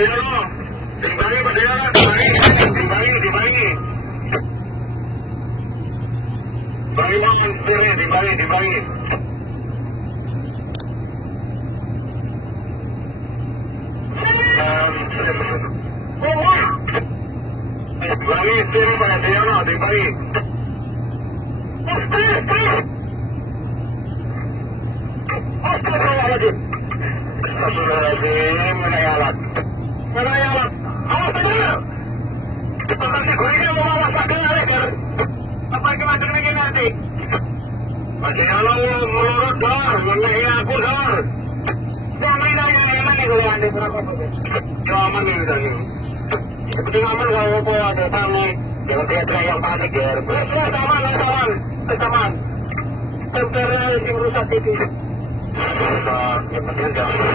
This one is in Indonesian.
Adriano. Timbangi, Pak Adriano. Timbangi. Timbangi bangun, timbangi. Timbangi, sini Pak Adriano, timbangi. Astagfirullahaladzim. Astagfirullahaladzim, menayalat. Awas bener. Nanti gue mau awas pakai leker. Apa yang kemana lagi nanti? Pakai alam melurut dor, mengenai aku dor. Jangan yang itu yang di berapa tuh? Jangan ini tadi. Seperti aman kalau mau ada tamu. Jangan teriak yang panik ya. Taman. Tempernya yang rusak itu. Yang penting